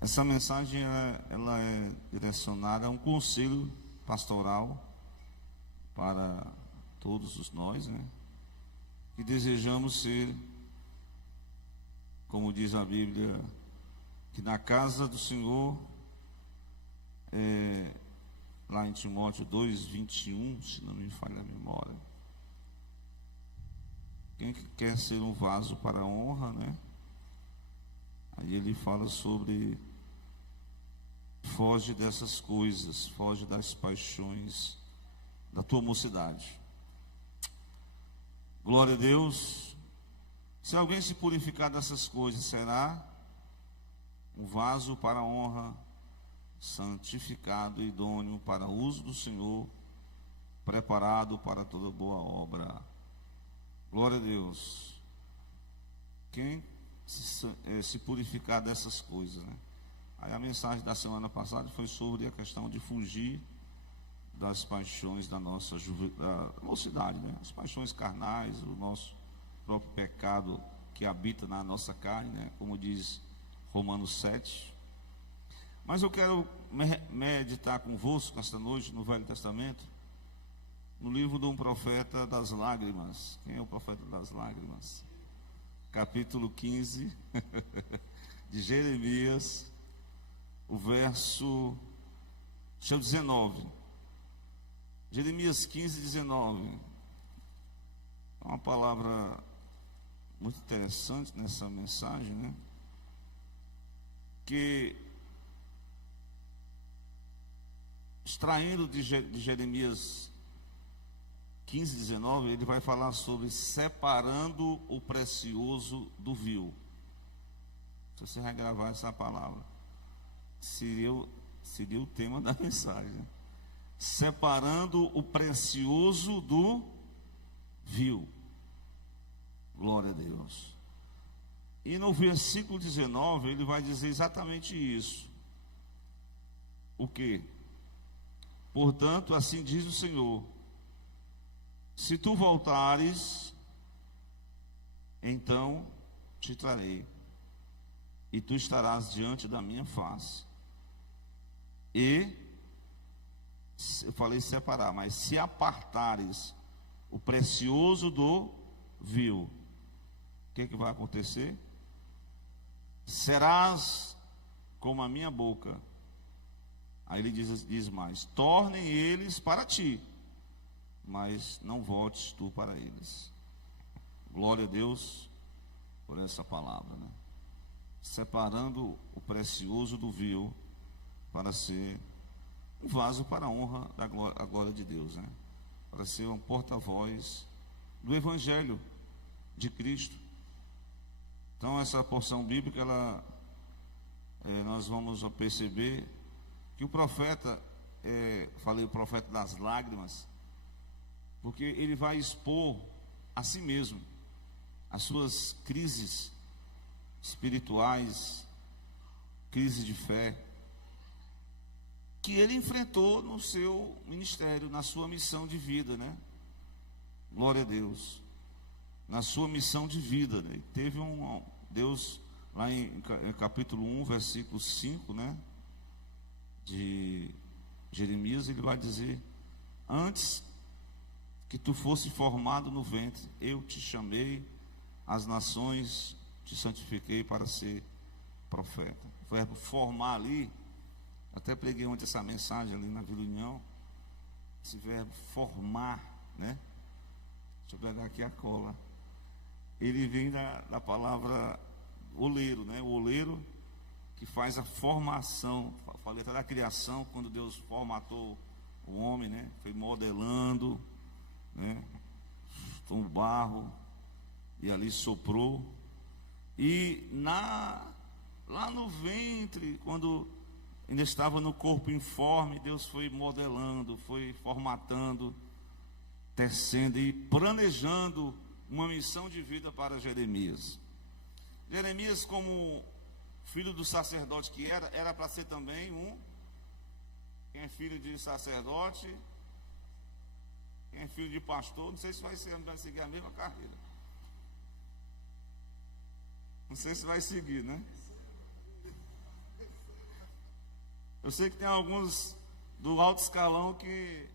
Essa mensagem ela é direcionada a um conselho pastoral para todos nós, né? Que desejamos ser, como diz a Bíblia, que na casa do Senhor, lá em Timóteo 2:21, se não me falha a memória, quem quer ser um vaso para a honra, né? Aí ele fala sobre: foge dessas coisas, foge das paixões da tua mocidade. Glória a Deus. Se alguém se purificar dessas coisas, será um vaso para a honra, santificado e idôneo para o uso do Senhor, preparado para toda boa obra. Glória a Deus. Quem se purificar dessas coisas, né? Aí a mensagem da semana passada foi sobre a questão de fugir das paixões da nossa mocidade, né? As paixões carnais, o nosso próprio pecado que habita na nossa carne, né? Como diz Romanos 7. Mas eu quero meditar convosco esta noite no Velho Testamento, no livro de um profeta das lágrimas. Quem é o profeta das lágrimas? Capítulo 15 de Jeremias, o verso 19. Jeremias 15, 19. É uma palavra muito interessante nessa mensagem, né? Que, extraindo de Jeremias 15, 19, ele vai falar sobre separando o precioso do vil. Se você regravar essa palavra, seria o tema da mensagem. Separando o precioso do vil. Glória a Deus. E no versículo 19, ele vai dizer exatamente isso. O quê? Portanto, assim diz o Senhor: se tu voltares, então te trarei, e tu estarás diante da minha face. E, eu falei separar, mas se apartares o precioso do vil, o que vai acontecer? Serás como a minha boca. Aí ele diz mais: tornem eles para ti, mas não voltes tu para eles. Glória a Deus por essa palavra, né? Separando o precioso do vil para ser um vaso para a honra da glória de Deus, né? Para ser um porta-voz do Evangelho de Cristo. Então essa porção bíblica, nós vamos perceber que o profeta, falei o profeta das lágrimas, porque ele vai expor a si mesmo as suas crises espirituais, crise de fé, que ele enfrentou no seu ministério, na sua missão de vida, né? Glória a Deus. Na sua missão de vida, né? Teve Deus, lá em capítulo 1, versículo 5, né? De Jeremias, ele vai dizer: antes que tu fosse formado no ventre, eu te chamei, as nações te santifiquei para ser profeta. O verbo formar ali, até preguei ontem essa mensagem ali na Vila União, esse verbo formar, né? Deixa eu pegar aqui a cola. Ele vem da palavra oleiro, né? O oleiro que faz a formação. Falei até da criação, quando Deus formatou o homem, né? Foi modelando, né? Com o barro, e ali soprou. E lá no ventre, quando ainda estava no corpo informe, Deus foi modelando, foi formatando, tecendo e planejando uma missão de vida para Jeremias. Jeremias, como filho do sacerdote que era para ser também quem é filho de sacerdote, quem é filho de pastor, não sei se vai seguir a mesma carreira. Não sei se vai seguir, né? Eu sei que tem alguns do alto escalão que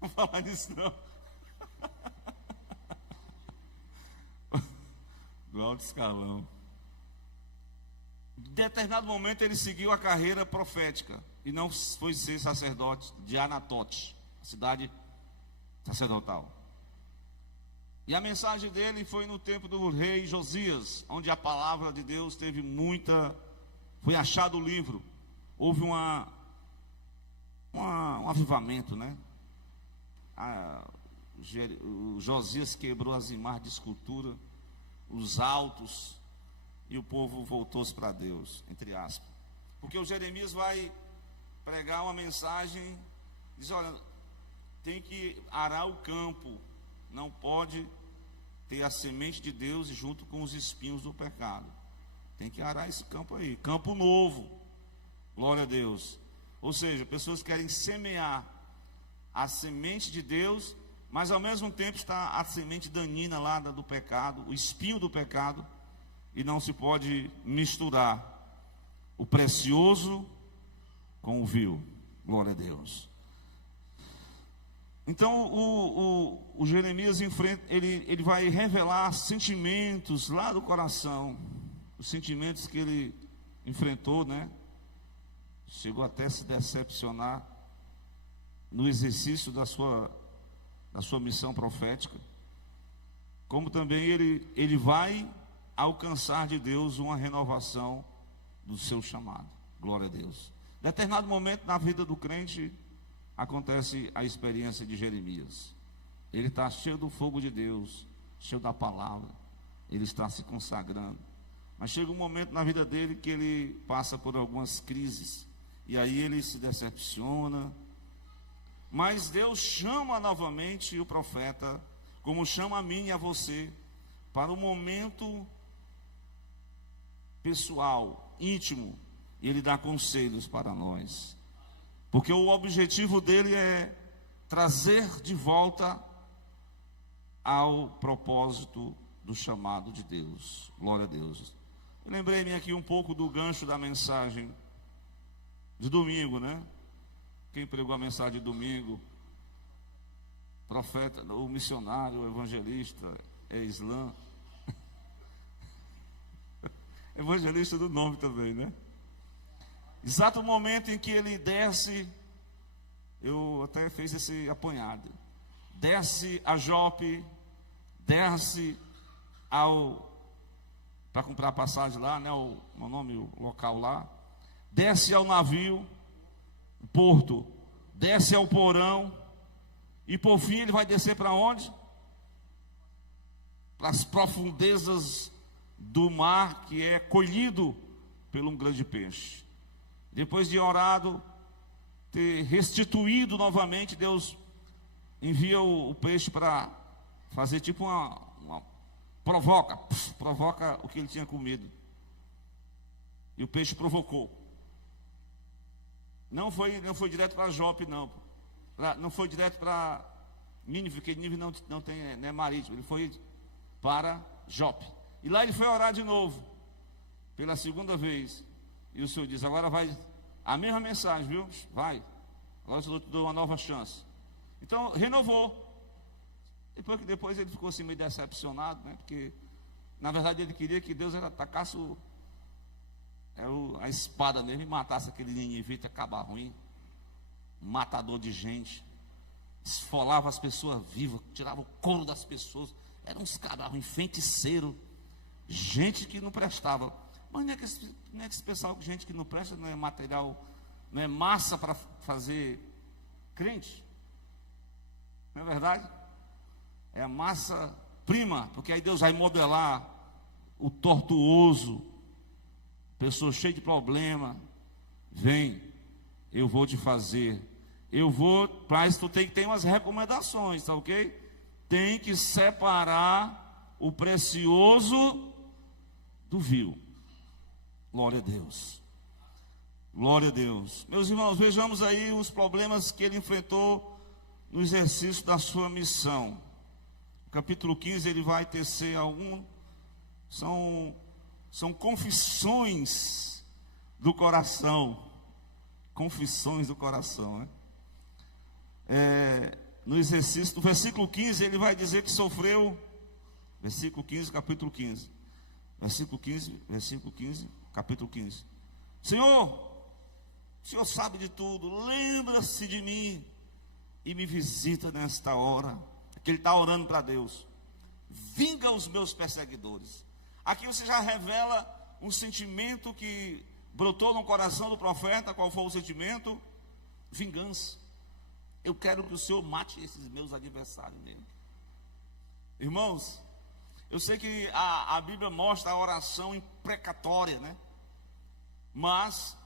não vão falar disso não. Do alto escalão. Em determinado momento ele seguiu a carreira profética e não foi ser sacerdote de Anatote, a cidade sacerdotal. E a mensagem dele foi no tempo do rei Josias, onde a palavra de Deus teve muita... Foi achado o livro. Houve um avivamento, né? O Josias quebrou as imagens de escultura, os altos, e o povo voltou-se para Deus, entre aspas. Porque o Jeremias vai pregar uma mensagem, diz, olha, tem que arar o campo, não pode ter a semente de Deus junto com os espinhos do pecado. Tem que arar esse campo aí, campo novo, glória a Deus. Ou seja, pessoas querem semear a semente de Deus, mas ao mesmo tempo está a semente danina lá do pecado, o espinho do pecado, e não se pode misturar o precioso com o vil, glória a Deus. Então o Jeremias enfrenta, ele vai revelar sentimentos lá do coração, os sentimentos que ele enfrentou, né? Chegou até a se decepcionar no exercício da sua missão profética, como também ele vai alcançar de Deus uma renovação do seu chamado, glória a Deus. Em determinado momento na vida do crente acontece a experiência de Jeremias. Ele está cheio do fogo de Deus, cheio da palavra, ele está se consagrando, mas chega um momento na vida dele que ele passa por algumas crises, e aí ele se decepciona. Mas Deus chama novamente o profeta, como chama a mim e a você, para um momento pessoal, íntimo, e ele dá conselhos para nós, porque o objetivo dele é trazer de volta ao propósito do chamado de Deus, glória a Deus. Eu lembrei-me aqui um pouco do gancho da mensagem de domingo, né? Quem pregou a mensagem de domingo? Profeta, o missionário, o evangelista, é Islã. Evangelista do nome também, né? Exato momento em que ele desce, eu até fiz esse apanhado. Desce a Jope, desce para comprar passagem lá, né? O nome, o local lá. Desce ao navio, porto, desce ao porão, e por fim ele vai descer para onde? Para as profundezas do mar, que é colhido por um grande peixe. Depois de orado, ter restituído novamente, Deus envia o peixe para fazer tipo provoca o que ele tinha comido. E o peixe provocou. Não foi direto para Jope, não. Não foi direto para Nínive, porque Nínive não é marítimo. Ele foi para Jope. E lá ele foi orar de novo, pela segunda vez. E o Senhor diz, agora vai, a mesma mensagem, viu? Vai, agora eu te dou uma nova chance. Então, renovou. Depois ele ficou assim meio decepcionado, né? Porque, na verdade, ele queria que Deus atacasse a espada mesmo e matasse aquele ninivita, acabar ruim. Matador de gente. Esfolava as pessoas vivas, tirava o couro das pessoas. Eram uns caras ruins, feiticeiro. Gente que não prestava. Mas não é que esse pessoal, gente que não presta, não é material, não é massa para fazer crente? Não é verdade? É a massa prima, porque aí Deus vai modelar o tortuoso, pessoa cheia de problema. Vem, eu vou te fazer. Para isso tu tem que ter umas recomendações, tá ok? Tem que separar o precioso do vil. Glória a Deus. Glória a Deus. Meus irmãos, vejamos aí os problemas que ele enfrentou no exercício da sua missão. No capítulo 15 ele vai tecer são confissões do coração. confissões do coração, né? No exercício, no versículo 15, ele vai dizer que sofreu, versículo 15, capítulo 15, versículo 15, capítulo 15. Senhor, o Senhor sabe de tudo, lembra-se de mim e me visita nesta hora. Aqui ele está orando para Deus. Vinga os meus perseguidores. Aqui você já revela um sentimento que brotou no coração do profeta. Qual foi o sentimento? Vingança. Eu quero que o Senhor mate esses meus adversários mesmo. Irmãos, eu sei que a Bíblia mostra a oração imprecatória, né? Mas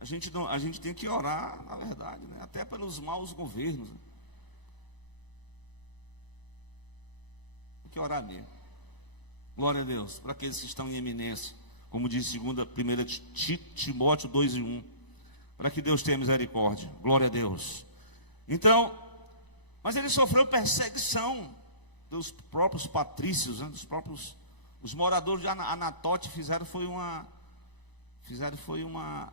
a gente tem que orar, na verdade, né? Até pelos maus governos, né? Tem que orar mesmo. Glória a Deus, para aqueles que estão em eminência, como diz 1 Timóteo 2:1, para que Deus tenha misericórdia. Glória a Deus. Então, mas ele sofreu perseguição dos próprios patrícios, né? Os moradores de Anatote fizeram uma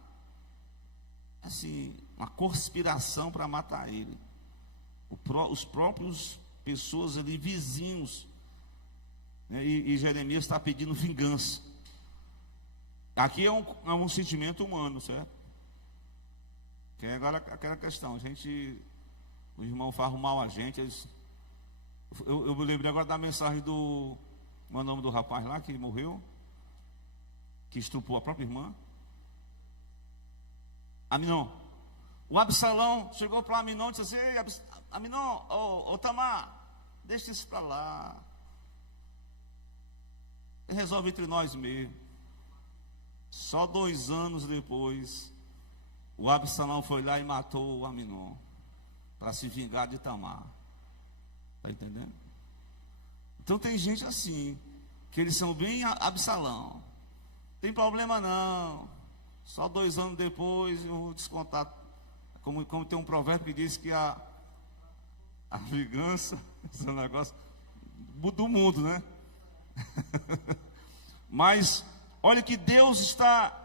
conspiração para matar ele. Os próprios pessoas ali, vizinhos, né? E Jeremias está pedindo vingança. Aqui é um sentimento humano, certo? Que é agora aquela questão, o irmão faz mal a gente. Eu me lembrei agora da mensagem do, qual é o nome do rapaz lá que morreu, que estuprou a própria irmã? Aminon. O Absalão chegou para Aminon e disse assim: ei, Aminon, ô Tamar, deixa isso para lá, resolve entre nós mesmo. Só 2 anos depois, o Absalão foi lá e matou o Aminon para se vingar de Tamar. Está entendendo? Então tem gente assim, que eles são bem Absalão. Tem problema não. Só 2 anos depois eu vou descontar. Como tem um provérbio que diz que a vingança, esse negócio do mundo, né? Mas olha que Deus está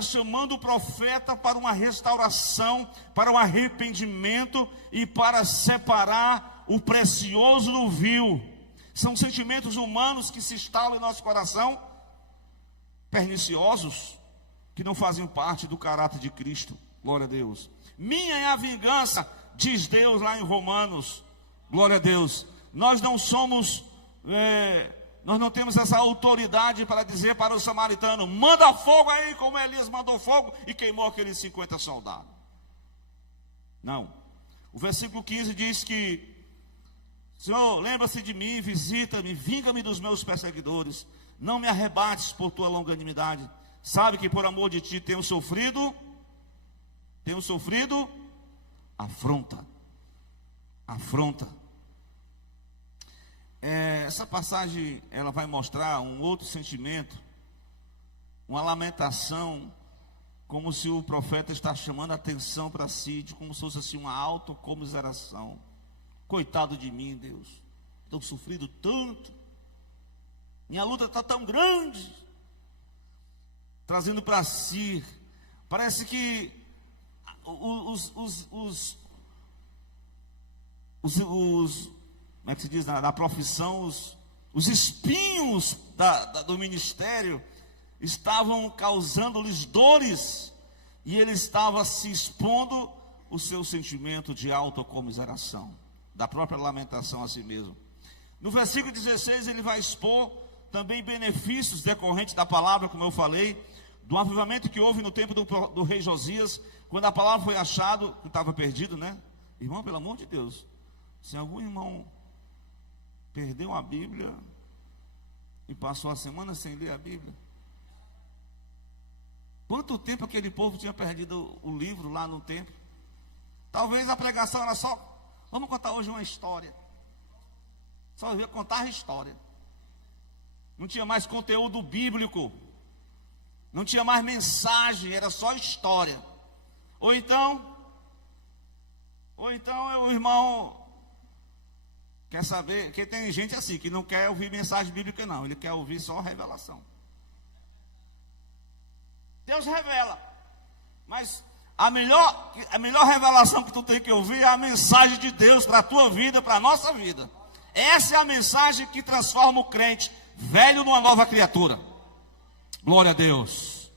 chamando o profeta para uma restauração, para um arrependimento e para separar o precioso do vil. São sentimentos humanos que se instalam em nosso coração, perniciosos, que não fazem parte do caráter de Cristo. Glória a Deus. Minha é a vingança, diz Deus lá em Romanos. Glória a Deus. Nós não somos... nós não temos essa autoridade para dizer para o samaritano: manda fogo aí, como Elias mandou fogo e queimou aqueles 50 soldados. Não. O versículo 15 diz que: Senhor, lembra-se de mim, visita-me, vinga-me dos meus perseguidores, não me arrebates por tua longanimidade. Sabe que por amor de ti tenho sofrido afronta. Essa passagem, ela vai mostrar um outro sentimento, uma lamentação, como se o profeta está chamando a atenção para si, como se fosse assim uma autocomiseração. Coitado de mim, Deus, estou sofrido tanto, minha luta está tão grande, trazendo para si, parece que como é que se diz na profissão, os espinhos do ministério estavam causando-lhes dores, e ele estava se expondo o seu sentimento de autocomiseração, da própria lamentação a si mesmo. No versículo 16 ele vai expor também benefícios decorrentes da palavra, como eu falei, do avivamento que houve no tempo do rei Josias, quando a palavra foi achado, que estava perdido, né? Irmão, pelo amor de Deus, se algum irmão perdeu a Bíblia e passou a semana sem ler a Bíblia, quanto tempo aquele povo tinha perdido o livro lá no templo? Talvez a pregação era só: vamos contar hoje uma história. Só ia contar a história. Não tinha mais conteúdo bíblico, não tinha mais mensagem, era só história. Ou então o irmão quer saber, que tem gente assim, que não quer ouvir mensagem bíblica não, ele quer ouvir só revelação. Deus revela, mas A melhor revelação que tu tem que ouvir é a mensagem de Deus para a tua vida, para a nossa vida. Essa é a mensagem que transforma o crente velho numa nova criatura. Glória a Deus.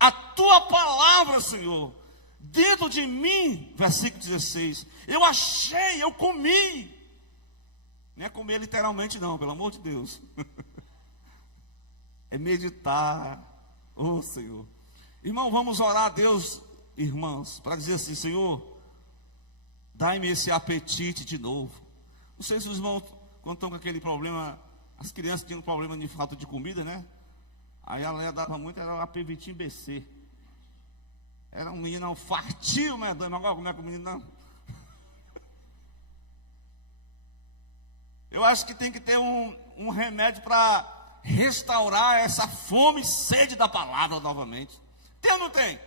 A tua palavra, Senhor, dentro de mim, versículo 16, eu achei, eu comi. Não é comer literalmente não, pelo amor de Deus. É meditar. Oh, Senhor. Irmão, vamos orar a Deus, irmãos, para dizer assim: Senhor, dai-me esse apetite de novo. Não sei se os irmãos, quando estão com aquele problema, as crianças tinham um problema de falta de comida, né? Aí a Leia dava muito, era o apevitinho BC. Era um menino fartinho, medonho, mas agora como é que o menino não? Eu acho que tem que ter um remédio para restaurar essa fome e sede da palavra novamente. Tem ou não tem?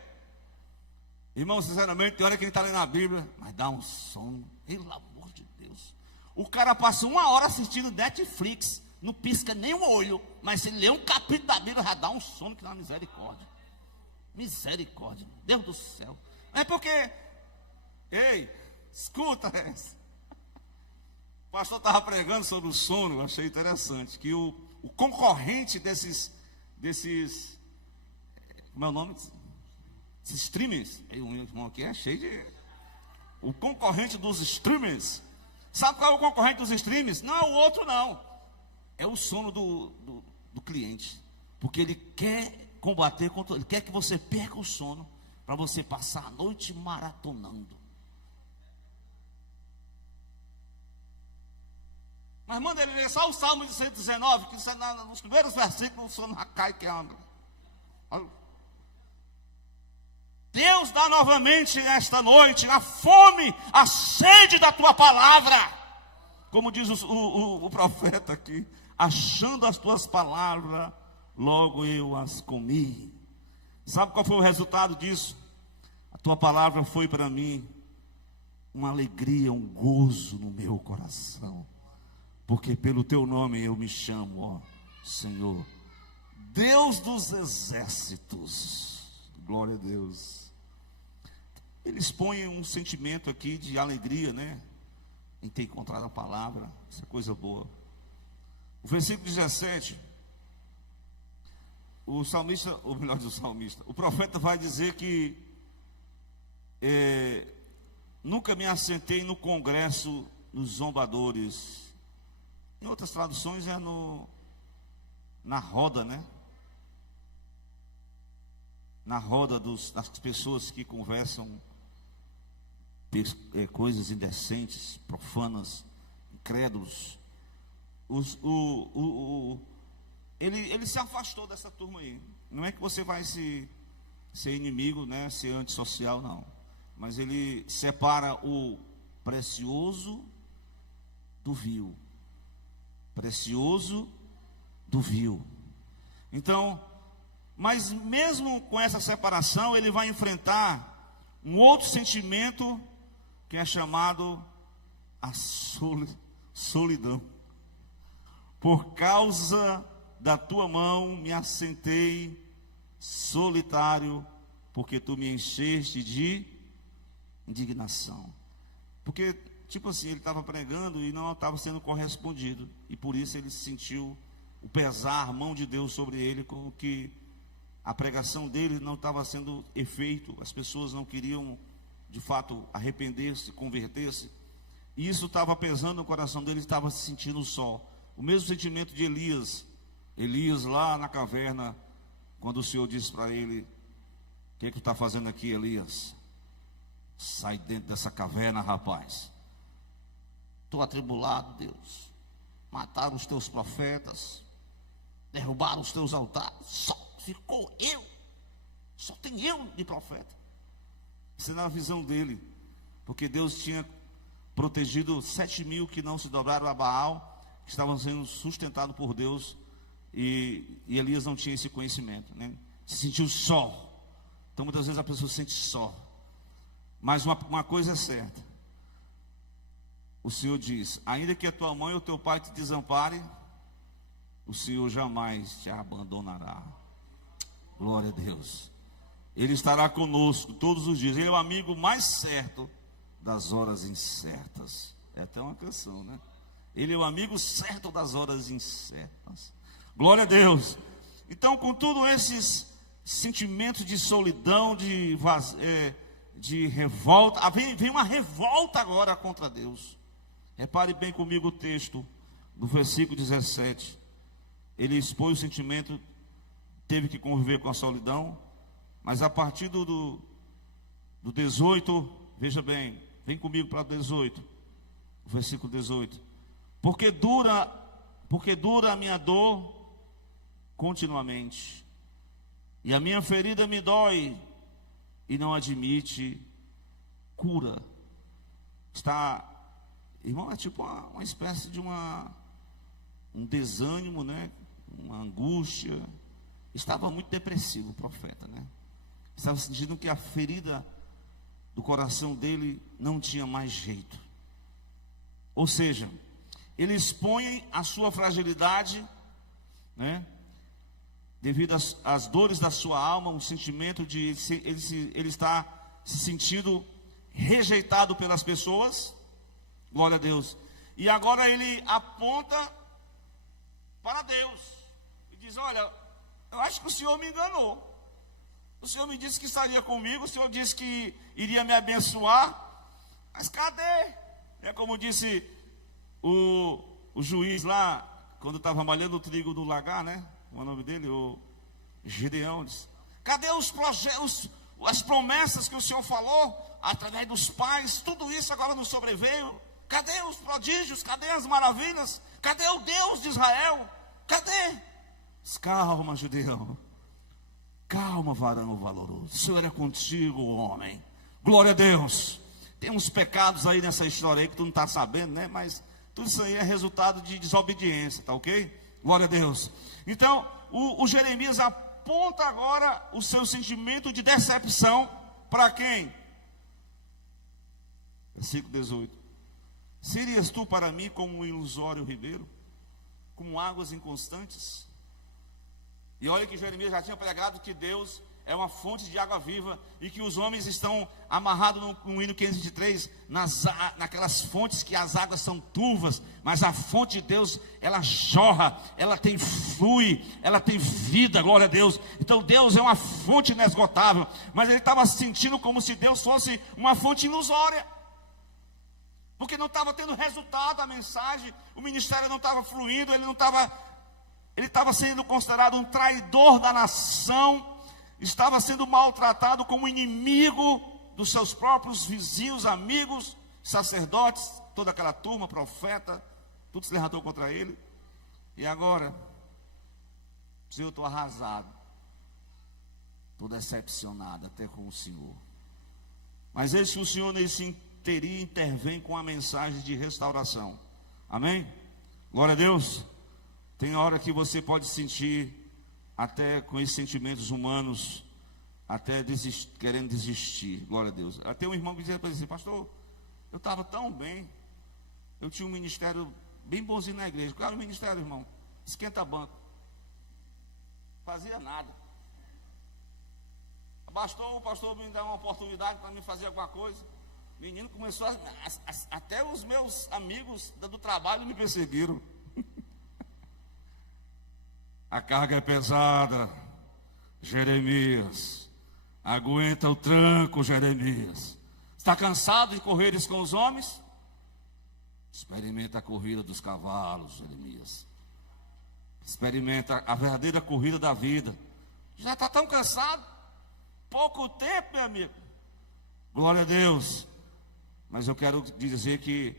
Irmão, sinceramente, tem hora que ele está lendo a Bíblia, mas dá um sono, pelo amor de Deus. O cara passa 1 hora assistindo Netflix, não pisca nem o olho, mas se ele ler um capítulo da Bíblia, já dá um sono que dá misericórdia. Misericórdia, Deus do céu. É porque, ei, escuta essa. O pastor estava pregando sobre o sono, eu achei interessante, que o concorrente desses, como é o nome? Esses streamers, o irmão aqui é cheio de... O concorrente dos streamers, sabe qual é o concorrente dos streamers? Não é o outro não, é o sono do cliente, porque ele quer combater, ele quer que você perca o sono, para você passar a noite maratonando. Mas manda ele ler só o Salmo de 119, que nos primeiros versículos o sono cai que anda. Deus dá novamente esta noite a fome, a sede da tua palavra. Como diz o profeta aqui: achando as tuas palavras, logo eu as comi. Sabe qual foi o resultado disso? A tua palavra foi para mim uma alegria, um gozo no meu coração. Porque pelo teu nome eu me chamo, ó Senhor, Deus dos exércitos. Glória a Deus. Eles põem um sentimento aqui de alegria, né? Em ter encontrado a palavra. Isso é coisa boa. O versículo 17, o salmista, ou melhor dizer, o salmista, o profeta vai dizer que nunca me assentei no congresso dos zombadores. Em outras traduções é na roda, né? Na roda das pessoas que conversam coisas indecentes, profanas, incrédulos. Ele se afastou dessa turma aí. Não é que você vai ser inimigo, né? Ser antissocial, não. Mas ele separa o precioso do vil. Precioso do vil. Então, mas mesmo com essa separação, ele vai enfrentar um outro sentimento que é chamado a solidão. Por causa da tua mão me assentei solitário, porque tu me encheste de indignação. Porque, tipo assim, ele estava pregando e não estava sendo correspondido, e por isso ele sentiu o pesar, a mão de Deus sobre ele, com que a pregação dele não estava sendo efeito, as pessoas não queriam de fato arrepender-se, converter-se, e isso estava pesando no coração dele, estava se sentindo só. O mesmo sentimento de Elias lá na caverna, quando o Senhor disse para ele: o que tu está fazendo aqui, Elias? Sai dentro dessa caverna, rapaz. Estou atribulado, Deus. Mataram os teus profetas, derrubaram os teus altares, só ficou eu, só tem eu de profeta. Isso é na visão dele, porque Deus tinha protegido 7.000 que não se dobraram a Baal, que estavam sendo sustentados por Deus, e Elias não tinha esse conhecimento, né? Se sentiu só. Então muitas vezes a pessoa se sente só. Mas uma coisa é certa, o Senhor diz: ainda que a tua mãe ou teu pai te desampare, o Senhor jamais te abandonará. Glória a Deus. Ele estará conosco todos os dias. Ele é o amigo mais certo das horas incertas. É até uma canção, né? Ele é o amigo certo das horas incertas. Glória a Deus. Então, com todos esses sentimentos de solidão, de revolta, vem uma revolta agora contra Deus. Repare bem comigo o texto do versículo 17. Ele expõe o sentimento, teve que conviver com a solidão, mas a partir do 18, veja bem, vem comigo para o 18, o versículo 18. Porque dura a minha dor continuamente, e a minha ferida me dói e não admite cura. Irmão, é tipo uma espécie de um desânimo, né? Uma angústia. Estava muito depressivo o profeta, né? Estava sentindo que a ferida do coração dele não tinha mais jeito. Ou seja, ele expõe a sua fragilidade, né? Devido às dores da sua alma, um sentimento de ele está se sentindo rejeitado pelas pessoas. Glória a Deus. E agora ele aponta para Deus e diz: olha, eu acho que o Senhor me enganou. O Senhor me disse que estaria comigo, o Senhor disse que iria me abençoar, mas cadê? É como disse o juiz lá, quando estava malhando o trigo do lagar, né? O nome dele, o Gideão, disse: cadê os projetos, as promessas que o Senhor falou através dos pais? Tudo isso agora nos sobreveio. Cadê os prodígios? Cadê as maravilhas? Cadê o Deus de Israel? Cadê? Calma, Gideão. Calma, varão valoroso. O Senhor é contigo, homem. Glória a Deus. Tem uns pecados aí nessa história aí que tu não está sabendo, né? Mas tudo isso aí é resultado de desobediência, tá ok? Glória a Deus. Então, o Jeremias aponta agora o seu sentimento de decepção para quem? Versículo 18. Serias tu para mim como um ilusório ribeiro, como águas inconstantes? E olha que Jeremias já tinha pregado que Deus é uma fonte de água viva e que os homens estão amarrados no hino 523 naquelas fontes que as águas são turvas, mas a fonte de Deus, ela jorra, ela flui, ela tem vida, glória a Deus. Então Deus é uma fonte inesgotável, mas ele estava se sentindo como se Deus fosse uma fonte ilusória, porque não estava tendo resultado a mensagem, o ministério não estava fluindo, ele estava sendo considerado um traidor da nação, estava sendo maltratado como inimigo dos seus próprios vizinhos, amigos, sacerdotes, toda aquela turma, profeta, tudo se levantou contra ele. E agora, Senhor, eu estou arrasado, estou decepcionado até com o Senhor. Mas eis que o Senhor nesse interim intervém com a mensagem de restauração. Amém? Glória a Deus. Tem hora que você pode sentir, até com esses sentimentos humanos, até querendo desistir. Glória a Deus. Até um irmão que dizia para ele assim: pastor, eu estava tão bem, eu tinha um ministério bem bonzinho na igreja. Qual era o ministério, irmão? Esquenta banco. Fazia nada. Bastou o pastor me dar uma oportunidade para me fazer alguma coisa. O menino começou até os meus amigos do trabalho me perseguiram. A carga é pesada, Jeremias. Aguenta o tranco, Jeremias. Está cansado de correres com os homens? Experimenta a corrida dos cavalos, Jeremias. Experimenta a verdadeira corrida da vida. Já está tão cansado? Pouco tempo, meu amigo. Glória a Deus. Mas eu quero dizer que,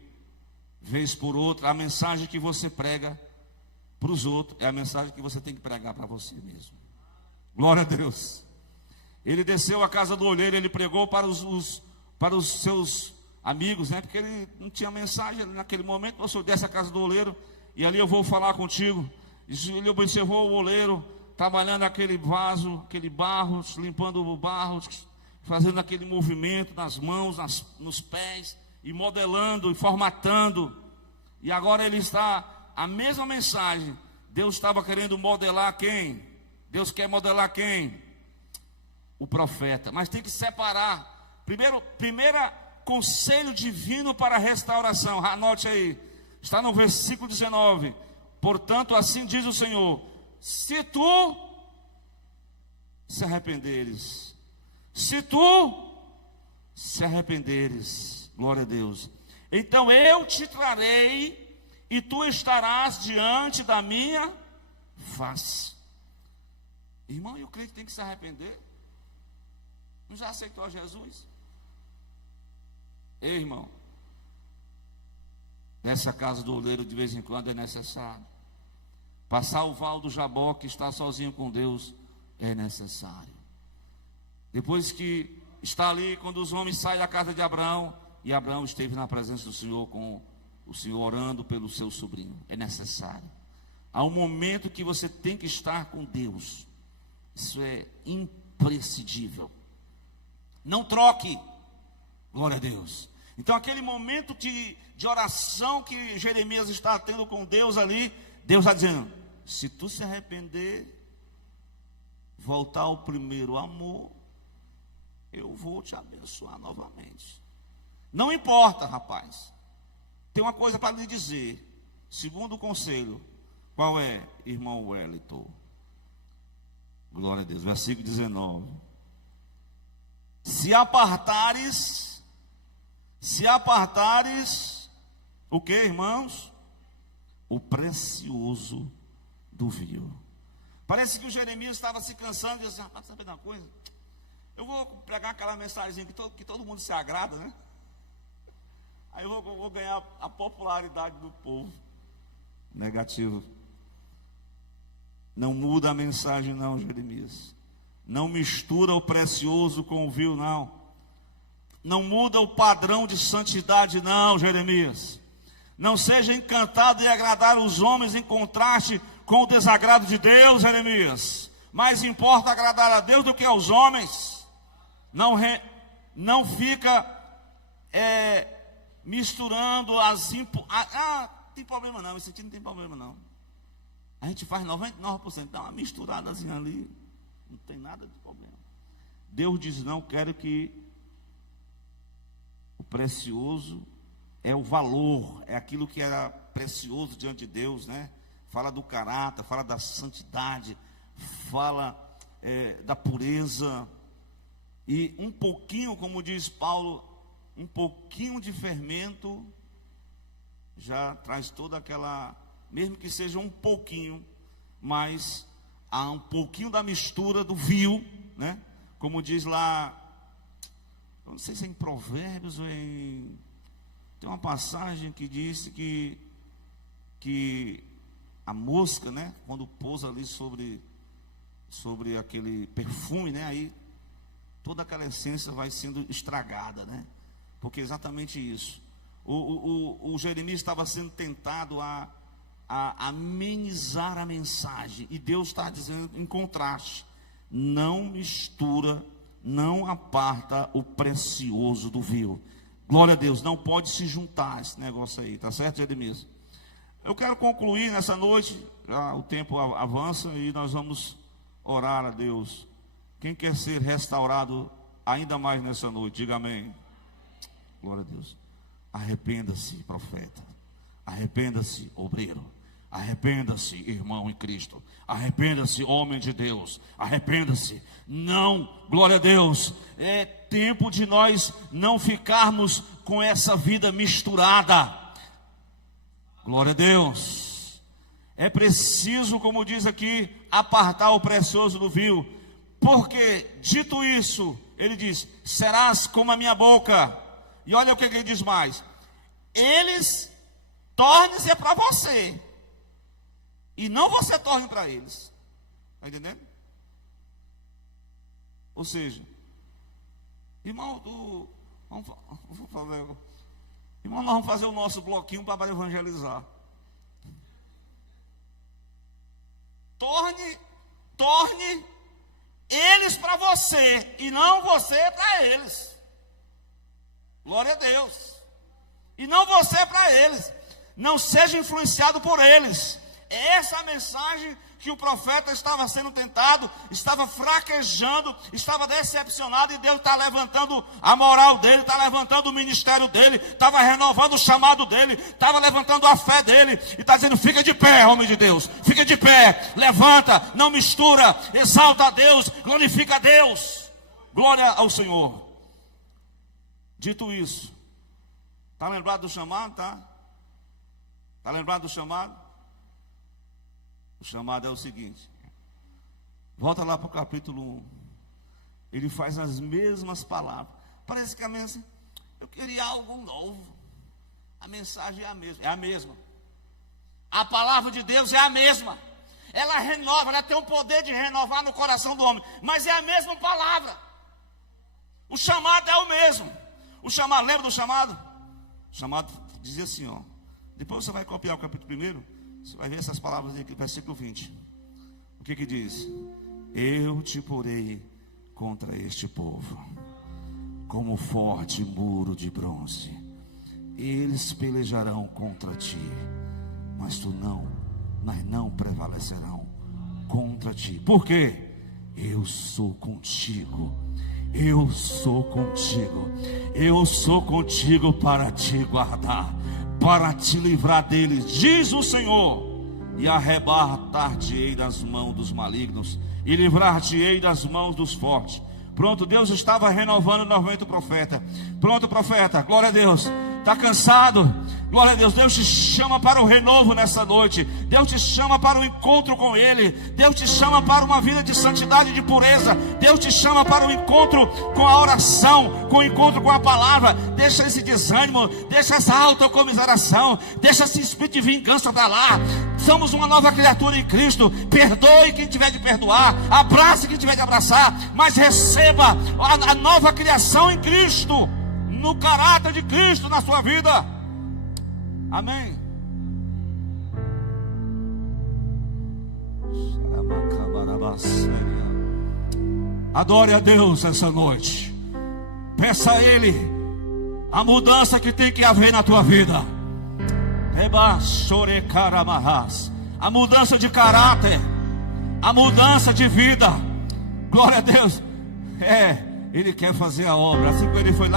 vez por outra, a mensagem que você prega para os outros é a mensagem que você tem que pregar para você mesmo. Glória a Deus. Ele desceu à casa do olheiro, ele pregou para os seus amigos, né? Porque ele não tinha mensagem naquele momento. O senhor desce à casa do oleiro e ali eu vou falar contigo. Ele observou o oleiro trabalhando aquele vaso, aquele barro, limpando o barro, fazendo aquele movimento nas mãos, nos pés, e modelando e formatando. E agora ele está, a mesma mensagem. Deus estava querendo modelar quem? Deus quer modelar quem? o profeta, mas tem que separar. Primeira conselho divino para a restauração, anote aí, está no versículo 19. Portanto, assim diz o Senhor: se tu se arrependeres, glória a Deus, então eu te trarei e tu estarás diante da minha face. Irmão, e o crente tem que se arrepender? Não já aceitou a Jesus? Ei, irmão, nessa casa do oleiro de vez em quando é necessário. Passar o val do Jaboque, estar sozinho com Deus, é necessário. Depois que está ali, quando os homens saem da casa de Abraão, e Abraão esteve na presença do Senhor, com o Senhor orando pelo seu sobrinho, é necessário. Há um momento que você tem que estar com Deus. Isso é imprescindível. Não troque. Glória a Deus. Então aquele momento de oração que Jeremias está tendo com Deus ali, Deus está dizendo: se tu se arrepender, voltar ao primeiro amor, eu vou te abençoar novamente. Não importa, rapaz. Tem uma coisa para lhe dizer. Segundo o conselho, qual é, irmão Wellington? Glória a Deus. Versículo 19. Se apartares, o que, irmãos? O precioso do vil. Parece que o Jeremias estava se cansando e disse: rapaz, sabe de uma coisa? Eu vou pregar aquela mensagem que todo mundo se agrada, né? Aí eu vou ganhar a popularidade do povo. Negativo. Não muda a mensagem não, Jeremias. Não mistura o precioso com o vil, não. Não muda o padrão de santidade, não, Jeremias. Não seja encantado em agradar os homens em contraste com o desagrado de Deus, Jeremias. Mais importa agradar a Deus do que aos homens. Não fica misturando tem problema não, esse aqui não tem problema não. A gente faz 99%, dá uma misturadazinha ali, não tem nada de problema. Deus diz: não, quero que o precioso é o valor, é aquilo que era precioso diante de Deus, né? Fala do caráter, fala da santidade, fala da pureza. E um pouquinho, como diz Paulo, um pouquinho de fermento já traz toda aquela, mesmo que seja um pouquinho, mas há um pouquinho da mistura do vil, né? Como diz lá, eu não sei se é em Provérbios ou tem uma passagem que diz que a mosca, né, quando pousa ali sobre aquele perfume, né, aí toda aquela essência vai sendo estragada, né? Porque é exatamente isso. O Jeremias estava sendo tentado a amenizar a mensagem, e Deus está dizendo em contraste: não mistura, não aparta o precioso do vil. Glória a Deus, não pode se juntar esse negócio aí, tá certo, Jeremias? Eu quero concluir nessa noite, já o tempo avança e nós vamos orar a Deus. Quem quer ser restaurado ainda mais nessa noite, diga amém. Glória a Deus. Arrependa-se, profeta. Arrependa-se, obreiro. Arrependa-se, irmão em Cristo. Arrependa-se, homem de Deus. Arrependa-se. Não, glória a Deus. É tempo de nós não ficarmos com essa vida misturada. Glória a Deus. É preciso, como diz aqui, apartar o precioso do vil. Porque, dito isso, ele diz: serás como a minha boca. E olha o que ele diz mais: eles tornem-se para você, e não você torne para eles. Está entendendo? Ou seja, irmão, nós vamos fazer o nosso bloquinho para evangelizar. Torne eles para você, e não você para eles. Glória a Deus. E não você para eles. Não seja influenciado por eles. É essa a mensagem que o profeta estava sendo tentado, estava fraquejando, estava decepcionado, e Deus está levantando a moral dele, está levantando o ministério dele, estava renovando o chamado dele, estava levantando a fé dele, e está dizendo: fica de pé, homem de Deus, fica de pé, levanta, não mistura, exalta a Deus, glorifica a Deus, glória ao Senhor. Dito isso, está lembrado do chamado? Está lembrado do chamado? O chamado é o seguinte, volta lá para o capítulo 1, ele faz as mesmas palavras, parece que a mensagem, eu queria algo novo, a mensagem é a mesma, a palavra de Deus é a mesma, ela renova, ela tem o poder de renovar no coração do homem, mas é a mesma palavra, o chamado é o mesmo, o chamado, lembra do chamado? O chamado dizia assim, ó, depois você vai copiar o capítulo 1, você vai ver essas palavras aqui, versículo 20. O que diz? Eu te porei contra este povo, como forte muro de bronze. Eles pelejarão contra ti, mas não prevalecerão contra ti. Por quê? Eu sou contigo. Eu sou contigo. Eu sou contigo para te guardar, para te livrar deles, diz o Senhor, e arrebatar-te-ei das mãos dos malignos, e livrar-te-ei das mãos dos fortes. Pronto, Deus estava renovando novamente o profeta. Pronto, profeta, glória a Deus. Está cansado? Glória a Deus. Deus te chama para o renovo nessa noite. Deus te chama para o encontro com Ele. Deus te chama para uma vida de santidade e de pureza. Deus te chama para o encontro com a oração, com o encontro com a palavra. Deixa esse desânimo, deixa essa autocomiseração, deixa esse espírito de vingança para lá. Somos uma nova criatura em Cristo. Perdoe quem tiver de perdoar, abrace quem tiver de abraçar, mas receba a nova criação em Cristo, no caráter de Cristo na sua vida. Amém. Adore a Deus essa noite. Peça a Ele a mudança que tem que haver na tua vida. A mudança de caráter, a mudança de vida. Glória a Deus. Ele quer fazer a obra. Assim que ele foi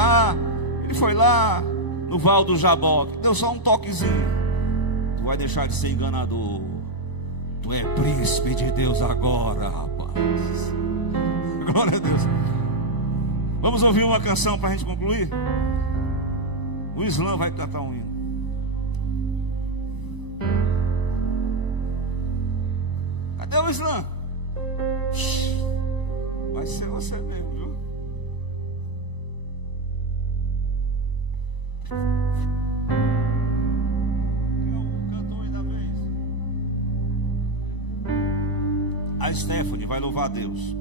lá no Val do Jaboque, deu só um toquezinho. Tu vai deixar de ser enganador. Tu é príncipe de Deus agora, rapaz. Glória a Deus. Vamos ouvir uma canção para a gente concluir. O Islã vai cantar um hino. Cadê o Islã? Vai ser você mesmo, viu? Quem é o cantor aí da vez? A Stephanie vai louvar a Deus.